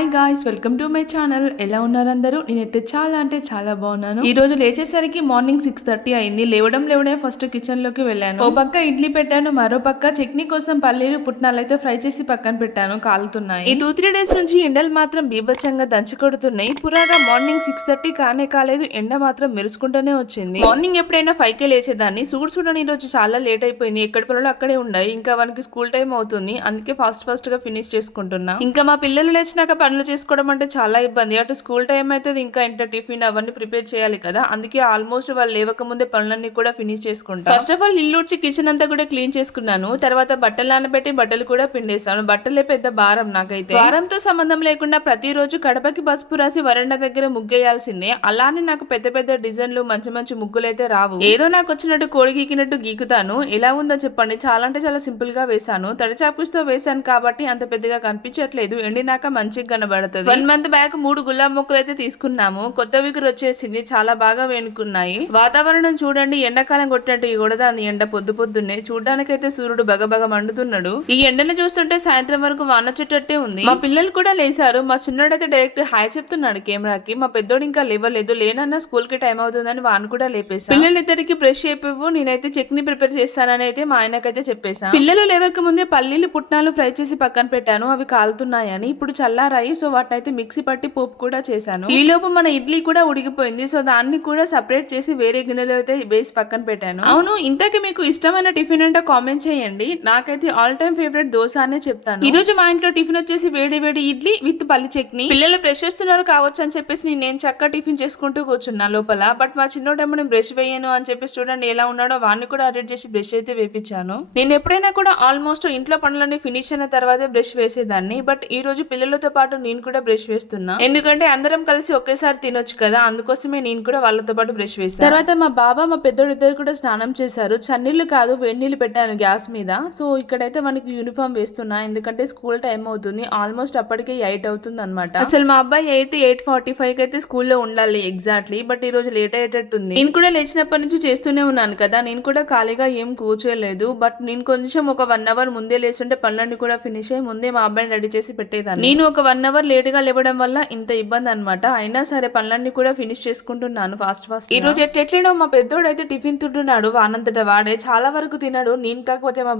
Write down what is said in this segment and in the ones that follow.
Hi guys, welcome to my channel. ఎలా ఉన్నారు అందరూ? నేనైతే చాలా అంటే చాలా బాగున్నాను. ఈ రోజు లేచేసరికి మార్నింగ్ 6:30 అయింది. లేవడే ఫస్ట్ కిచెన్ లోకి వెళ్ళాను. ఓ పక్క ఇడ్లీ పెట్టాను, మరో పక్క చట్నీ కోసం పల్లీలు పుట్నాలు అయితే ఫ్రై చేసి పక్కన పెట్టాను, కాలుతున్నాయి. ఈ 2-3 డేస్ నుంచి ఎండలు మాత్రం బీభత్సంగా దంచి కొడుతున్నాయి. పురాగా మార్నింగ్ 6:30 కానే కాలేదు, ఎండ మాత్రం మెరుసుకుంటూనే వచ్చింది. మార్నింగ్ ఎప్పుడైనా 5కే లేచేదాన్ని. చూడని ఈ రోజు చాలా లేట్ అయిపోయింది. ఎక్కడి పనులు అక్కడే ఉన్నాయి. ఇంకా వానికి స్కూల్ టైం అవుతుంది, అందుకే ఫాస్ట్ గా ఫినిష్ చేసుకుంటున్నా. ఇంకా మా పిల్లలు లేచినాక పనులు చేసుకోవడం అంటే చాలా ఇబ్బంది. అటు స్కూల్ టైం అయితే ఇంకా ఇంట్లో టిఫిన్ అవన్నీ ప్రిపేర్ చేయాలి కదా, అందుకే ఆల్మోస్ట్ వాళ్ళు లేవక ముందే పనులన్నీ కూడా ఫినిష్ చేసుకుంటా. ఫస్ట్ ఆఫ్ ఆల్ ఇల్లు ఉడ్చి కిచెన్ అంతా కూడా క్లీన్ చేసుకున్నాను. తర్వాత బట్టలు నానబెట్టి బట్టలు కూడా పిండేసాను. బట్టలే పెద్ద భారం నాకైతే. భారంతో సంబంధం లేకుండా ప్రతిరోజు కడపకి పసుపు రాసి వరండా దగ్గర ముగ్గేయాల్సిందే. అలానే నాకు పెద్ద పెద్ద డిజైన్లు మంచి ముగ్గులు అయితే రావు. ఏదో నాకు వచ్చినట్టు కోడి గీకినట్టు గీకుతాను. ఎలా ఉందో చెప్పండి. చాలా అంటే చాలా సింపుల్ గా వేసాను. తడి చాపుస్తో వేసాను కాబట్టి అంత పెద్దగా కనిపించట్లేదు. ఎండినాక మంచిగా కనబడుతుంది. 1 మంత్ బ్యాక్ 3 గులాబ్ మొక్కలు అయితే తీసుకున్నాము. కొత్త విగురు వచ్చేసింది, చాలా బాగా వేనుకున్నాయి. వాతావరణం చూడండి, ఎండాకాలం కొట్టినట్టు ఈ కొడదాన్ని ఎండ పొద్దున్నే. చూడడానికైతే సూర్యుడు బగబగ మండుతున్నాడు. ఈ ఎండను చూస్తుంటే సాయంత్రం వరకు వానొచ్చేటట్టే ఉంది. మా పిల్లలు కూడా లేసారు. మా చిన్నోడైతే డైరెక్ట్ హాయ్ చెప్తున్నాడు కెమెరాకి. మా పెద్దోడు ఇంకా లేవలేదు. లేనన్నా స్కూల్ కి టైం అవుతుందని వాన్ కూడా లేపేసా. పిల్లలిద్దరికి బ్రష్ అయిపోవు, నేనైతే చట్నీ ప్రిపేర్ చేస్తానని అయితే మా ఆయనకైతే చెప్పేసా. పిల్లలు లేవక ముందే పల్లీలు పుట్నాలు ఫ్రై చేసి పక్కన పెట్టాను. అవి కాలుతున్నాయని. ఇప్పుడు చల్లారాయి, సో వాటిని అయితే మిక్సీ పట్టి పోపు కూడా చేశాను. ఈ లోపు మన ఇడ్లీ కూడా ఉడికిపోయింది, సో దాన్ని కూడా సెపరేట్ చేసి వేరే గిన్నెలో అయితే వేసి పక్కన పెట్టాను. అవును, ఇంతకీ మీకు ఇష్టమైన టిఫిన్ అంటే కామెంట్ చేయండి. నాకైతే ఆల్ టైమ్ ఫేవరెట్ దోశ అనే చెప్తాను. ఈ రోజు మా ఇంట్లో టిఫిన్ వచ్చేసి వేడి ఇడ్లీ విత్ పల్లి చట్నీ. పిల్లలు బ్రష్ చేస్తున్నారు కావచ్చు అని చెప్పేసి నేను చక్కగా టిఫిన్ చేసుకుంటూ కూర్చున్నా లోపల. బట్ మా చిన్నోడేమో నేను బ్రష్ వేయను అని చెప్పి చూడండి ఎలా ఉన్నాడో, వాడిని కూడా అటెండ్ చేసి బ్రష్ అయితే వేపించాను. నేను ఎప్పుడైనా కూడా ఆల్మోస్ట్ ఇంట్లో పనులన్నీ ఫినిష్ అయిన తర్వాత బ్రష్ వేసేదాన్ని. బట్ ఈ రోజు పిల్లలతో పాటు నేను కూడా బ్రష్ వేస్తున్నా, ఎందుకంటే అందరం కలిసి ఒకేసారి తినొచ్చు కదా, అందుకోసమే నేను కూడా వాళ్ళతో పాటు బ్రష్ వేసాను. తర్వాత మా బాబా మా పెద్దోడు ఇద్దరు కూడా స్నానం చేశారు. చన్నీళ్లు కాదు, వేడినీళ్ళు పెట్టాను గ్యాస్ మీద. సో ఇక్కడైతే మనకి యూనిఫామ్ వేస్తున్నా, ఎందుకంటే స్కూల్ టైం అవుతుంది. ఆల్మోస్ట్ అప్పటికే 8 అవుతుంది అనమాట. అసలు మా అబ్బాయి 8:45 అయితే స్కూల్లో ఉండాలి ఎగ్జాక్ట్లీ. బట్ ఈ రోజు లేట్ అయ్యేటట్టుంది. నేను కూడా లేచినప్పటి నుంచి చేస్తూనే ఉన్నాను కదా, నేను కూడా ఖాళీగా ఏం కూర్చోలేదు. బట్ నేను కొంచెం ఒక 1 అవర్ ముందే లేస్తుంటే పనులన్నీ కూడా ఫినిష్ అయ్యి ముందే మా అబ్బాయిని రెడీ చేసి పెట్టేదాన్ని. నేను ఒక 1 అవర్ లేట్ గా లేవడం వల్ల ఇంత ఇబ్బంది అనమాట. అయినా సరే పనులన్నీ కూడా ఫినిష్ చేసుకుంటున్నాను ఫాస్ట్. ఈ రోజు ఎట్లెట్లేనో మా పెద్దోడు అయితే టిఫిన్ తింటున్నాడు. వానంతటా వాడే. చాలా వరకు తినడు. నేను కాకపోతే మా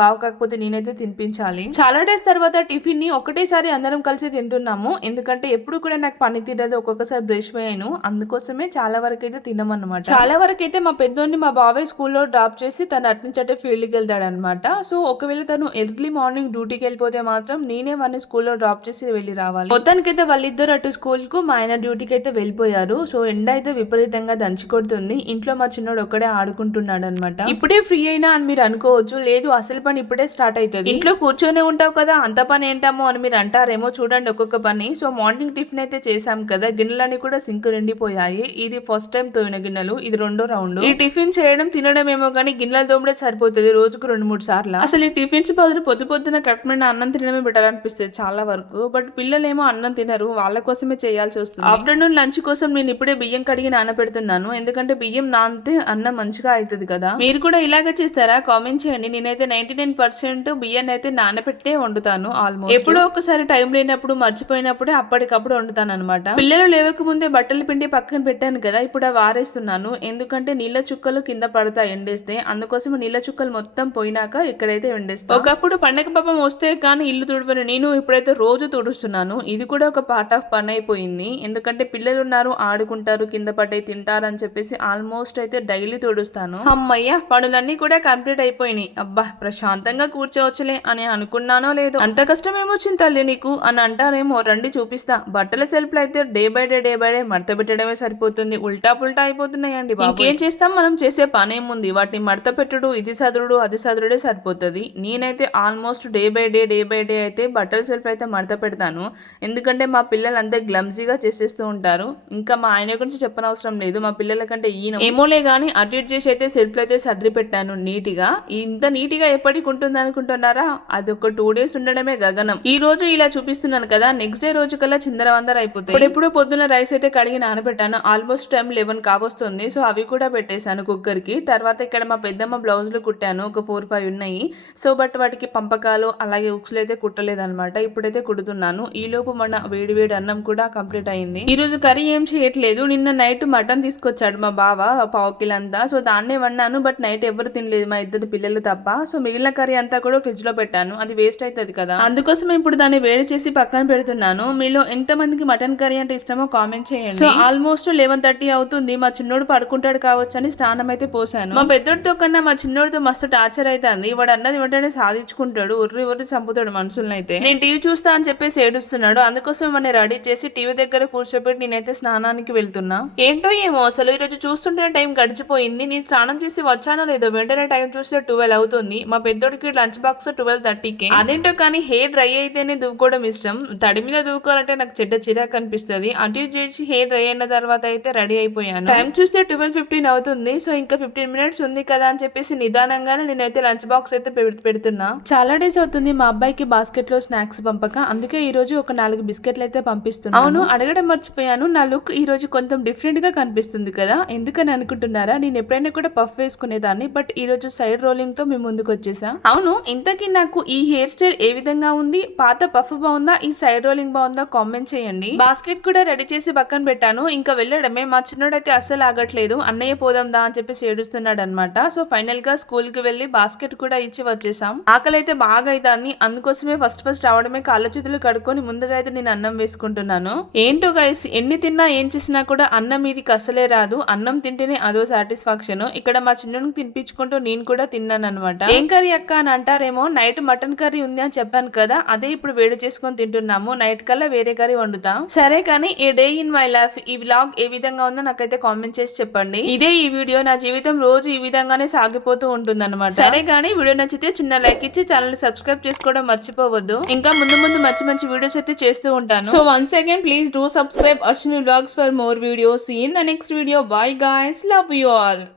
బావ కాకపోతే నేనైతే తినిపించాలి. చాలా డేస్ తర్వాత టిఫిన్ ని ఒకటేసారి అందరం కలిసి తింటున్నాము. ఎందుకంటే ఎప్పుడు కూడా నాకు పని తీరదు, ఒక్కొక్కసారి బ్రష్ వేయను, అందుకోసమే చాలా వరకు అయితే తినమన్నమాట. చాలా వరకు అయితే మా పెద్దోడిని మా బావే స్కూల్లో డ్రాప్ చేసి తను అట్నుంచటే ఫీల్డ్ కి వెళ్తాడు అనమాట. సో ఒకవేళ తను ఎర్లీ మార్నింగ్ డ్యూటీకి వెళ్ళిపోతే మాత్రం నేనే వాడిని స్కూల్లో డ్రాప్ చేసి వెళ్ళి రావాలి. మొత్తానికైతే వాళ్ళిద్దరు అటు స్కూల్ కు, మా ఆయన డ్యూటీకి అయితే వెళ్ళిపోయారు. సో ఎండ అయితే విపరీతంగా దంచి కొడుతుంది. ఇంట్లో మా చిన్నోడు ఒక్కడే ఆడుకుంటున్నాడు అనమాట. ఇప్పుడే ఫ్రీ అయినా అని మీరు అనుకోవచ్చు. లేదు, అసలు పని ఇప్పుడే స్టార్ట్ అవుతుంది. ఇంట్లో కూర్చొనే ఉంటావు కదా, అంత పని ఏంటామో అని మీరు అంటారేమో. చూడండి ఒక్కొక్క పని. సో మార్నింగ్ టిఫిన్ అయితే చేసాం కదా, గిన్నెలన్నీ కూడా సింక్ నిండిపోయాయి. ఇది ఫస్ట్ టైం తోయిన గిన్నెలు, ఇది 2వ రౌండ్. ఈ టిఫిన్ చేయడం తినడం ఏమో కానీ గిన్నెలు తోమడే సరిపోతుంది రోజుకు 2-3 సార్లు. అసలు ఈ టిఫిన్స్ బదులు పొద్దున కడుపు నిండా అన్నం తినడమే బెటర్ అనిపిస్తుంది చాలా వరకు. బట్ పిల్లలేమో అన్నం తినరు, వాళ్ళ కోసమే చేయాల్సి వస్తుంది. ఆఫ్టర్నూన్ లంచ్ కోసం నేను ఇప్పుడే బియ్యం కడిగి నానబెడుతున్నాను, ఎందుకంటే బియ్యం నానితే అన్నం మంచిగా అవుతుంది కదా. మీరు కూడా ఇలాగే చేస్తారా? కామెంట్ చేయండి. నేనైతే 99% బియ్యాన్ని అయితే నానబెట్టే వండుతాను. ఆల్మోస్ట్ ఎప్పుడో ఒకసారి టైం లేనప్పుడు, మర్చిపోయినప్పుడే అప్పటికప్పుడు వండుతాను అనమాట. పిల్లలు లేవక ముందే బట్టలు పిండి పక్కన పెట్టాను కదా, ఇప్పుడు అవి ఆరేస్తున్నాను. ఎందుకంటే నీళ్ళ చుక్కలు కింద పడతాయి ఎండేస్తే, అందుకోసం నీళ్ళ చుక్కలు మొత్తం పోయినాక ఇక్కడైతే ఎండేస్తాను. ఒకప్పుడు పండగ పాపం వస్తే కానీ ఇల్లు తుడవను నేను, ఇప్పుడైతే రోజు తుడుస్తున్నాను. ఇది కూడా ఒక పార్ట్ ఆఫ్ పని అయిపోయింది. ఎందుకంటే పిల్లలు ఉన్నారు, ఆడుకుంటారు, కింద పడ్డే తింటారు అని చెప్పేసి ఆల్మోస్ట్ అయితే డైలీ తుడుస్తాను. అమ్మయ్య, పనులన్నీ కూడా కంప్లీట్ అయిపోయినాయి. అబ్బా ప్రశాంతంగా కూర్చోవచ్చులే అని అనుకున్నానో లేదో. అంత కష్టం ఏమొచ్చింది తల్లి నీకు అని అంటారేమో. రండి చూపిస్తా. బట్టల సెల్ఫ్లు అయితే డే బై డే మడత పెట్టడమే సరిపోతుంది. ఉల్టా పుల్టా అయిపోతున్నాయండి. ఇంకేం చేస్తాం, మనం చేసే పని ఏముంది. వాటిని మడత పెట్టుడు, ఇది సదురుడు అది సదురుడే సరిపోతుంది. నేనైతే ఆల్మోస్ట్ డే బై డే అయితే బట్టల సెల్ఫ్ అయితే మడత పెడతాను. ఎందుకంటే మా పిల్లలు అంతే గ్లమ్జీగా చేసేస్తూ ఉంటారు. ఇంకా మా ఆయన గురించి చెప్పనవసరం లేదు. మా పిల్లల కంటే ఈయన ఏమోలే గానీ అటు ఇటు చేసి అయితే సెల్ఫ్ అయితే సర్ది పెట్టాను నీట్గా. ఇంత నీట్గా ఎప్పటికి ఉంటుంది అనుకుంటున్నారా? అది ఒక 2 డేస్ ఉండడమే గగనం. ఈ రోజు ఇలా చూపిస్తున్నాను కదా, నెక్స్ట్ డే రోజు కల్లా చిందరవందర అయిపోతాయి. ఇప్పుడు పొద్దున్న రైస్ అయితే కడిగి నానబెట్టాను. ఆల్మోస్ట్ టైం 11 కావస్తుంది. సో అవి కూడా పెట్టేశాను కుక్కర్ కి. తర్వాత ఇక్కడ మా పెద్దమ్మ బ్లౌజులు కుట్టాను, ఒక 4-5 ఉన్నాయి. సో బట్ వాటికి పంపకాలు అలాగే ఉక్సులు అయితే కుట్టలేదన్నమాట. ఇప్పుడైతే కుడుతున్నాను. పెడుతున్నాను. ఈ లోపు మన వేడి వేడి అన్నం కూడా కంప్లీట్ అయింది. ఈ రోజు కర్రీ ఏం చేయట్లేదు. నిన్న నైట్ మటన్ తీసుకొచ్చాడు మా బావ పావు కిలో అంతా. సో దాన్నే వండాను. బట్ నైట్ ఎవరు తినలేదు మా ఇద్దరు పిల్లలు తప్ప. సో మిగిలిన కర్రీ అంతా కూడా ఫ్రిడ్జ్ లో పెట్టాను. అది వేస్ట్ అవుతుంది కదా, అందుకోసం ఇప్పుడు దాన్ని వేడి చేసి పక్కన పెడుతున్నాను. మీలో ఎంత మందికి మటన్ కర్రీ అంటే ఇష్టమో కామెంట్ చేయండి. సో ఆల్మోస్ట్ 11:30 అవుతుంది. మా చిన్నోడు పడుకుంటాడు కావచ్చు అని స్నానం అయితే పోసాను. మా పెద్దోడితో కన్నా మా చిన్నోడితో మస్తు టార్చర్ అవుతుంది. వాడు అన్నది వెంటనే సాధించుకుంటాడు. ఉర్రి ఉర్రి చంపుతాడు మనుషులను అయితే. నేను టీవీ చూస్తా అని చెప్పేసి ఏడుస్తున్నాడు. అందుకోసం వాడిని రెడీ చేసి టీవీ దగ్గర కూర్చోబెట్టి నేనైతే స్నానానికి వెళ్తున్నా. ఏంటో ఏమో అసలు ఈ రోజు చూస్తుంటే టైం గడిచిపోయింది. నేను స్నానం చేసి వచ్చానో లేదో వెంటనే టైం చూస్తే 12 అవుతుంది. మా పెద్దోడికి లంచ్ బాక్స్ 12:30కి. అదేంటో కానీ హెయిర్ డ్రై అయితేనే దువ్వుకోవడం ఇష్టం. తడి మీద దువ్వుకోవాలంటే నాకు చెడ్డ చిరాకు అనిపిస్తుంది. అటు చేసి హెయిర్ డ్రై అయిన తర్వాత అయితే రెడీ అయిపోయాను. టైం చూస్తే 12:15 అవుతుంది. సో ఇంకా 15 మినిట్స్ ఉంది కదా అని చెప్పేసి నిదానంగానే నేనైతే లంచ్ బాక్స్ అయితే పెడుతున్నా. చాలా డేస్ అవుతుంది మా అబ్బాయికి బాస్కెట్ లో స్నాక్స్ పంపక. అందుకే ఈ రోజు ఒక 4 బిస్కెట్లు అయితే పంపిస్తున్నాను. అవును, అడగడం మర్చిపోయాను. నా లుక్ ఈ రోజు కొంచెం డిఫరెంట్ గా కనిపిస్తుంది కదా, ఎందుకని అనుకుంటున్నారా? నేను ఎప్పుడైనా కూడా పఫ్ వేసుకునేదాన్ని, బట్ ఈ రోజు సైడ్ రోలింగ్ తో మీ ముందుకు వచ్చేసా. అవును, ఇంతకీ నాకు ఈ హెయిర్ స్టైల్ ఏ విధంగా ఉంది? పాత పఫ్ బాగుందా, ఈ సైడ్ రోలింగ్ బాగుందా? కామెంట్ చేయండి. బాస్కెట్ కూడా రెడీ చేసి పక్కన పెట్టాను. ఇంకా వెళ్ళడమే. మా చిన్నోడైతే అస్సలు ఆగట్లేదు. అన్నయ్య పోదాందా అని చెప్పేసి ఏడుస్తున్నాడు అనమాట. సో ఫైనల్ గా స్కూల్ కి వెళ్లి బాస్కెట్ కూడా ఇచ్చి వచ్చేసాం. ఆకలి అయితే బాగా అవుతాంది. అందుకోసమే ఫస్ట్ రావడమే కాళ్ళ చేతులు కడుక్కొని ముందుగా అయితే నేను అన్నం వేసుకుంటున్నాను. ఏంటో గైస్, ఎన్ని తిన్నా ఏం చేసినా కూడా అన్నం మీదికి అసలే రాదు. అన్నం తింటేనే అదో సాటిస్ఫాక్షన్. ఇక్కడ మా చిన్నోనికి తినిపించుకుంటూ నేను కూడా తిన్నాను అనమాట. ఏం కర్రీ అక్క అని అంటారేమో, నైట్ మటన్ కర్రీ ఉంది అని చెప్పాను కదా, అదే ఇప్పుడు వేడి చేసుకొని తింటున్నాము. నైట్ కల్లా వేరే కర్రీ వండుతాం. సరే కానీ ఏ డే ఇన్ మై లైఫ్ ఈ వ్లాగ్ ఏ విధంగా ఉందో నాకైతే కామెంట్ చేసి చెప్పండి. ఇదే ఈ వీడియో. నా జీవితం రోజు ఈ విధంగానే సాగిపోతూ ఉంటుంది అనమాట. సరే కానీ వీడియో నచ్చితే చిన్న లైక్ ఇచ్చి ఛానల్ సబ్స్క్రైబ్ చేసుకోవడం మర్చిపోవద్దు. ఇంకా ముందు మంచి వీడియోస్ అయితే చేస్తూ ఉంటాను. So once again please do subscribe Ashwini vlogs for more videos. See you in the next video. Bye guys. Love you all.